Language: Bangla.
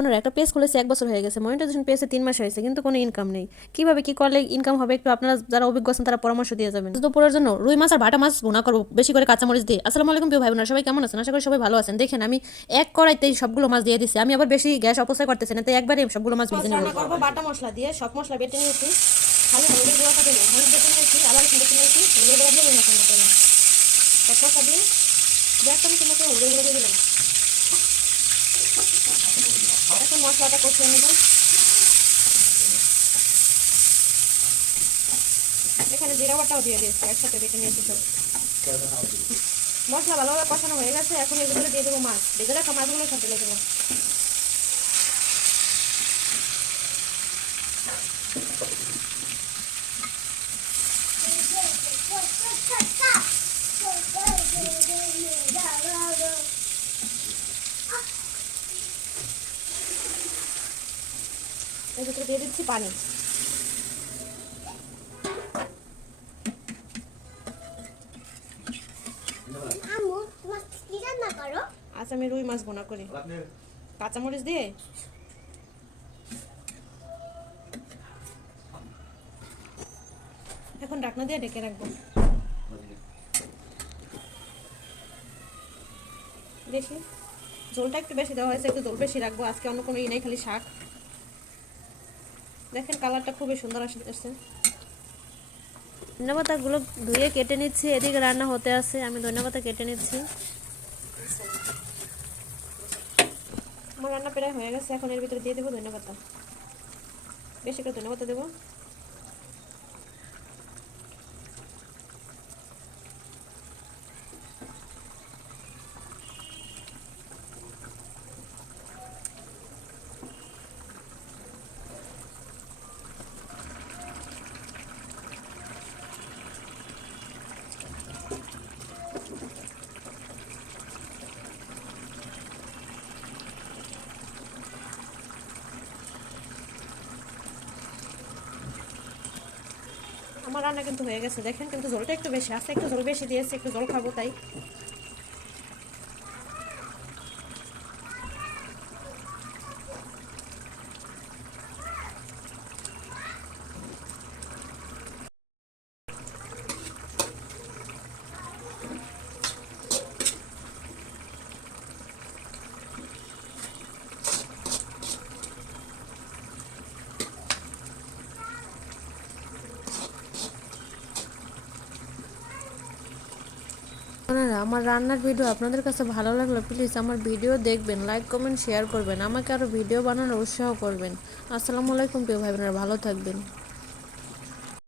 বোনেরা, একটা পেজ খুলেছে 1 বছর হয়ে গেছে, মনিটাইজেশন পেজে 3 মাস হয়েছে, কিন্তু কোনো ইনকাম নেই। কিভাবে কি করলে ইনকাম হবে, একটু আপনারা যারা অভিজ্ঞ আছেন তারা পরামর্শ দিয়ে যাবেন। দুপুরের জন্য রুই মাছ আর ভাটা মাছ ভুনা করবো বেশি করে কাঁচামরিচ দিয়ে। আসসালামু আলাইকুম প্রিয় ভাই বোনেরা, সবাই কেমন আছেন? আশা করি সবাই ভালো আছেন। দেখেন আমি এক কড়াইতেই সবগুলো মাছ দিয়ে দিচ্ছি। আমি আবার বেশি গ্যাস অপচয় করতেছি না, তাই একবারে সবগুলো মাছ ভেজে নেব। করবো বাটা মশলা দিয়ে, সব মশলা বেটে নিয়েছি, খালি হলুদের গুঁড়াটা দিলাম, হলুদ বেটে নিয়েছি, আবার বেটে নিয়েছি, হলুদের গুঁড়া দিয়ে মশলা করলাম, সব মশলা দিয়ে 1 চামচের মতো হলুদের গুঁড়া দিয়ে দিলাম। এখন মশলাটা কষিয়ে নেব। এখানে জিরা বাটাও দিয়ে দিয়েছি, একসাথে বেটে নিয়েছি সব। মশলা ভালোভাবে কষানো হয়ে গেছে, এখন এর ভিতরে দিয়ে দেবো মাছ, ভেজে রাখা মাছগুলো সব ঢেলে দেবো। এর ভিতরে দিয়ে দিচ্ছি পানি। আজ আমি রুই মাছ ভুনা করি কাঁচামরিচ দিয়ে। এখন ঢাকনা দিয়ে ঢেকে রাখবো। দেখি ঝোলটা একটু বেশি দেওয়া হয়েছে, একটু ঝোল বেশি রাখবো। আজকে অন্য কোনো নেই, খালি শাক। দেখেন কালারটা খুবই সুন্দর আসছে। ধন্যবাদগুলো ধুয়ে কেটে নিচ্ছি, এদিকে রান্না হতে আছে, আমি ধন্যবাদ কেটে নিচ্ছি। আমার রান্না প্রায় হয়ে গেছে, এখন এর ভিতরে দিয়ে দেবো ধন্যবাদ, বেশি করে ধন্যবাদ দেবো। আমার রান্না কিন্তু হয়ে গেছে, দেখেন কিন্তু ঝোলটা একটু বেশি আছে, একটু ঝোল বেশি দিয়েছে, একটু ঝোল খাবো তাই। আপনারা আমার রান্নার ভিডিও আপনাদের কাছে ভালো লাগলে প্লিজ আমার ভিডিও দেখবেন, লাইক কমেন্ট শেয়ার করবেন, আমাকে আরও ভিডিও বানানোর উৎসাহ করবেন। আসসালামু আলাইকুম প্রিয় ভাই বোনেরা, ভালো থাকবেন।